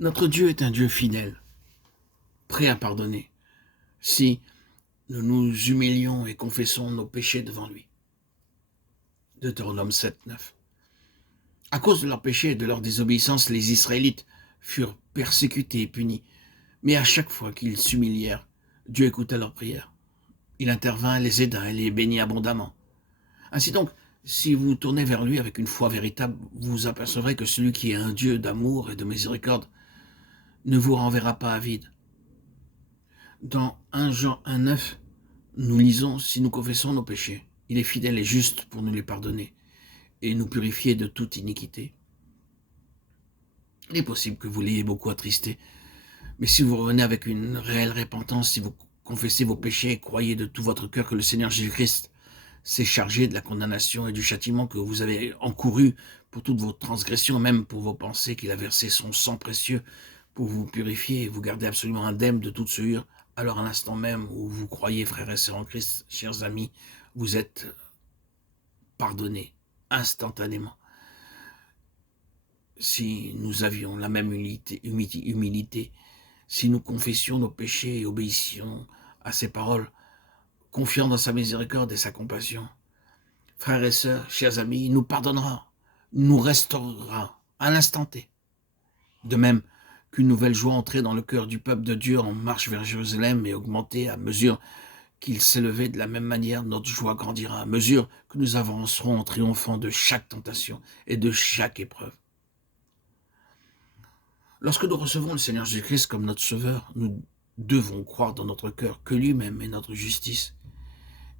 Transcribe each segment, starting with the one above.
Notre Dieu est un Dieu fidèle, prêt à pardonner, si nous nous humilions et confessons nos péchés devant lui. Deutéronome 7, 9. À cause de leurs péchés et de leur désobéissance, les Israélites furent persécutés et punis. Mais à chaque fois qu'ils s'humilièrent, Dieu écouta leurs prières. Il intervint, les aida et les bénit abondamment. Ainsi donc, si vous tournez vers lui avec une foi véritable, vous apercevrez que celui qui est un Dieu d'amour et de miséricorde ne vous renverra pas à vide. Dans 1 Jean 1,9, nous lisons « Si nous confessons nos péchés, il est fidèle et juste pour nous les pardonner et nous purifier de toute iniquité. » Il est possible que vous l'ayez beaucoup attristé, mais si vous revenez avec une réelle repentance, si vous confessez vos péchés et croyez de tout votre cœur que le Seigneur Jésus-Christ s'est chargé de la condamnation et du châtiment que vous avez encouru pour toutes vos transgressions, même pour vos pensées, qu'il a versé son sang précieux pour vous purifier et vous garder absolument indemne de toute souillure, alors à l'instant même où vous croyez, frères et sœurs en Christ, chers amis, vous êtes pardonnés instantanément. Si nous avions la même humilité, si nous confessions nos péchés et obéissions à ses paroles, confiant dans sa miséricorde et sa compassion, frères et sœurs, chers amis, il nous pardonnera, nous restaurera à l'instant T. De même qu'une nouvelle joie entrait dans le cœur du peuple de Dieu en marche vers Jérusalem et augmentait à mesure qu'il s'élevait, de la même manière, notre joie grandira, à mesure que nous avancerons en triomphant de chaque tentation et de chaque épreuve. Lorsque nous recevons le Seigneur Jésus-Christ comme notre Sauveur, nous devons croire dans notre cœur que lui-même est notre justice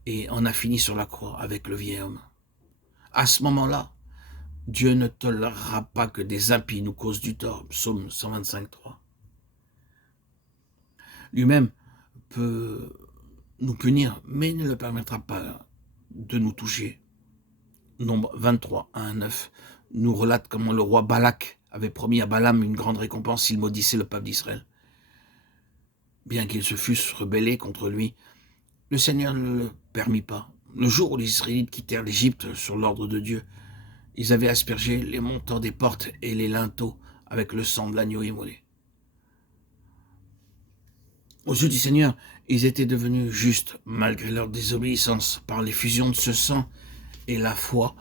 et en a fini sur la croix avec le vieil homme. À ce moment-là, Dieu ne tolérera pas que des impies nous causent du tort. Psaume 125,3. Lui-même peut nous punir, mais il ne le permettra pas de nous toucher. Nombre 23, 1 à 9 nous relate comment le roi Balak avait promis à Balaam une grande récompense s'il maudissait le peuple d'Israël. Bien qu'ils se fussent rebellés contre lui, le Seigneur ne le permit pas. Le jour où les Israélites quittèrent l'Égypte sur l'ordre de Dieu, ils avaient aspergé les montants des portes et les linteaux avec le sang de l'agneau immolé. Aux yeux du Seigneur, ils étaient devenus justes malgré leur désobéissance par l'effusion de ce sang et la foi.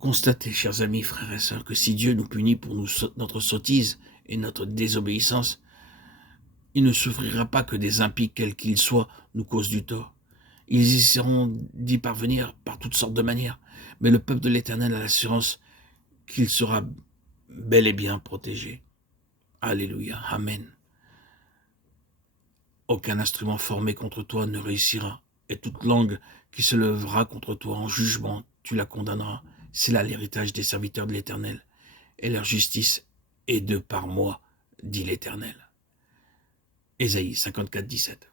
Constatez, chers amis, frères et sœurs, que si Dieu nous punit pour notre sottise et notre désobéissance, il ne souffrira pas que des impies, quels qu'ils soient, nous causent du tort. Ils essaieront d'y parvenir par toutes sortes de manières, mais le peuple de l'Éternel a l'assurance qu'il sera bel et bien protégé. Alléluia, Amen. Aucun instrument formé contre toi ne réussira, et toute langue qui se lèvera contre toi en jugement, tu la condamneras. C'est là l'héritage des serviteurs de l'Éternel, et leur justice est de par moi, dit l'Éternel. Ésaïe 54, 17.